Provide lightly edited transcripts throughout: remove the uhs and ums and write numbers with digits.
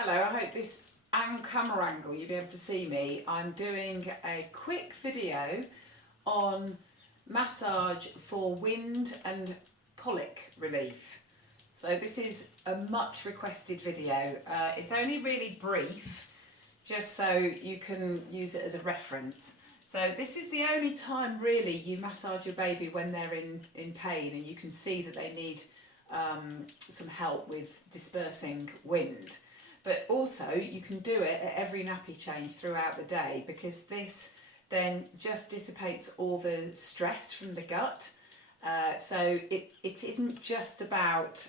Hello, I hope this camera angle you'll be able to see me. I'm doing a quick video on massage for wind and colic relief. So this is a much requested video. It's only really brief, just so you can use it as a reference. So this is the only time really you massage your baby when they're in pain and you can see that they need some help with dispersing wind. But also you can do it at every nappy change throughout the day, because this then just dissipates all the stress from the gut. So it isn't just about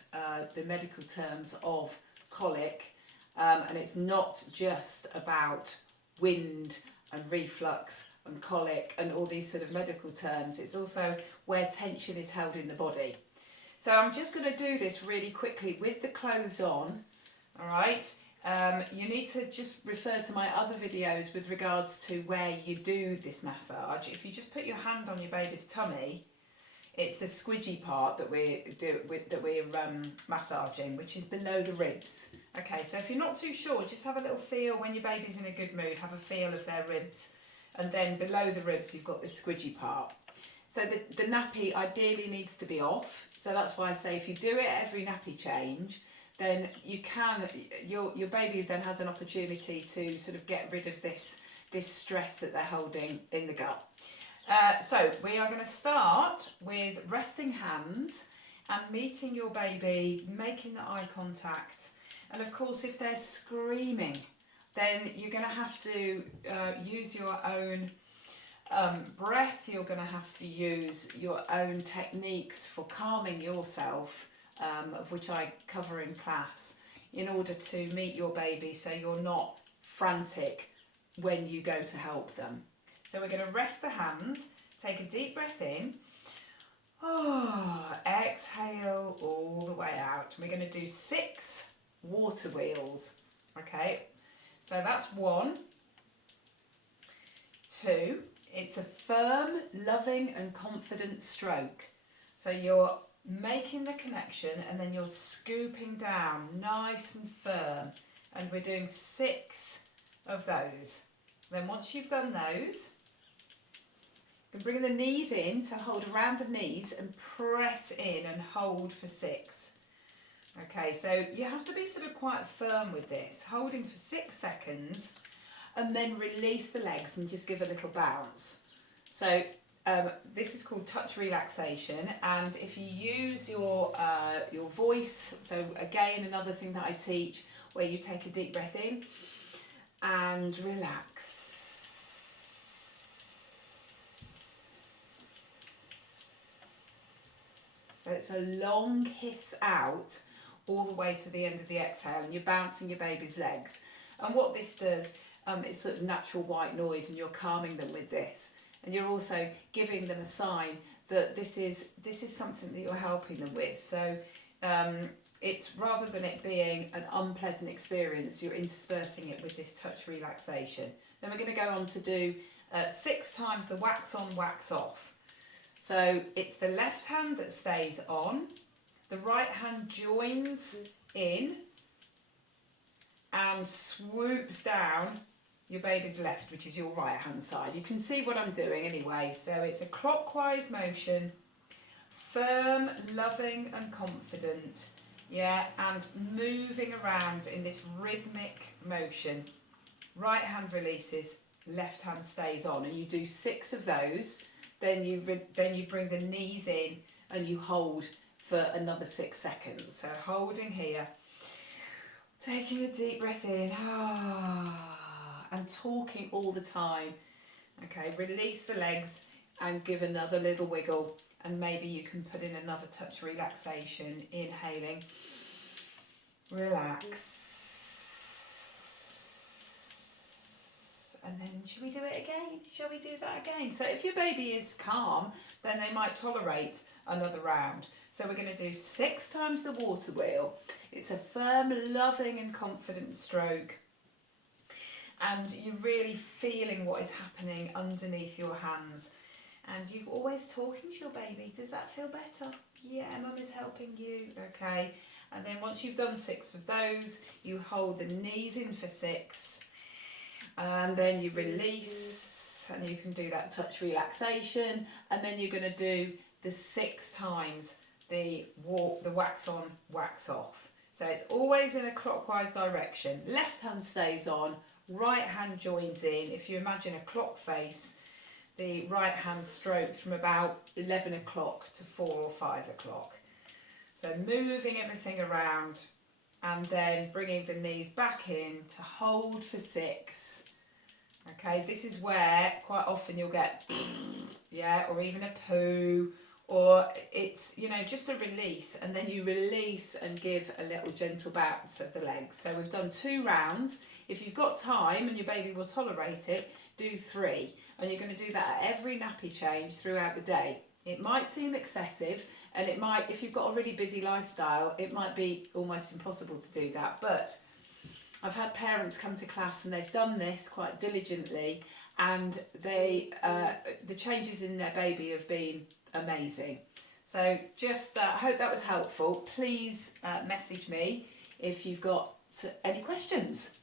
the medical terms of colic, and it's not just about wind and reflux and colic and all these sort of medical terms. It's also where tension is held in the body. So I'm just going to do this really quickly with the clothes on. All right, you need to just refer to my other videos with regards to where you do this massage. If you just put your hand on your baby's tummy, it's the squidgy part that we're massaging, which is below the ribs. Okay, so if you're not too sure, just have a little feel when your baby's in a good mood. Have a feel of their ribs, and then below the ribs you've got the squidgy part. So the nappy ideally needs to be off. So that's why I say if you do it every nappy change, then you can, your baby then has an opportunity to sort of get rid of this stress that they're holding in the gut. So we are going to start with resting hands and meeting your baby, making the eye contact. And of course, if they're screaming, then you're going to have to use your own breath. You're going to have to use your own techniques for calming yourself, of which I cover in class, in order to meet your baby so you're not frantic when you go to help them. So we're going to rest the hands, take a deep breath in, exhale all the way out. We're going to do 6 water wheels. Okay, so that's 1, 2, it's a firm, loving and confident stroke. So you're making the connection and then you're scooping down nice and firm, and we're doing 6 of those. Then once you've done those, you can bring the knees in, so hold around the knees and press in and hold for 6. Okay, so you have to be sort of quite firm with this, holding for 6 seconds, and then release the legs and just give a little bounce. So this is called touch relaxation, and if you use your voice, so again another thing that I teach, where you take a deep breath in and relax. So it's a long hiss out all the way to the end of the exhale, and you're bouncing your baby's legs. And what this does, it's sort of natural white noise, and you're calming them with this. And you're also giving them a sign that this is something that you're helping them with. So it's, rather than it being an unpleasant experience, you're interspersing it with this touch relaxation. Then we're going to go on to do 6 times the wax on, wax off. So it's the left hand that stays on, the right hand joins in and swoops down your baby's left, which is your right hand side. You can see what I'm doing anyway. So it's a clockwise motion, firm, loving and confident, yeah, and moving around in this rhythmic motion. Right hand releases, left hand stays on, and you do 6 of those. Then you bring the knees in and you hold for another 6 seconds. So holding here, taking a deep breath in, and talking all the time. Okay, release the legs and give another little wiggle, and maybe you can put in another touch relaxation, inhaling, relax. And then should we do it again? Shall we do that again? So if your baby is calm, then they might tolerate another round. So we're going to do 6 times the water wheel. It's a firm, loving and confident stroke. And you're really feeling what is happening underneath your hands. And you're always talking to your baby. Does that feel better? Yeah, mum is helping you. Okay. And then once you've done 6 of those, you hold the knees in for 6, and then you release, and you can do that touch relaxation, and then you're going to do the 6 times the wax on, wax off. So it's always in a clockwise direction. Left hand stays on, right hand joins in. If you imagine a clock face, the right hand strokes from about 11 o'clock to 4 or 5 o'clock. So moving everything around, and then bringing the knees back in to hold for 6. Okay, this is where quite often you'll get yeah, or even a poo, or it's, you know, just a release, and then you release and give a little gentle bounce of the legs. So we've done 2 rounds. If you've got time and your baby will tolerate it, do 3, and you're going to do that at every nappy change throughout the day. It might seem excessive, and it might, if you've got a really busy lifestyle, it might be almost impossible to do that, but I've had parents come to class and they've done this quite diligently, and they the changes in their baby have been amazing. So just hope that was helpful. Please message me if you've got any questions.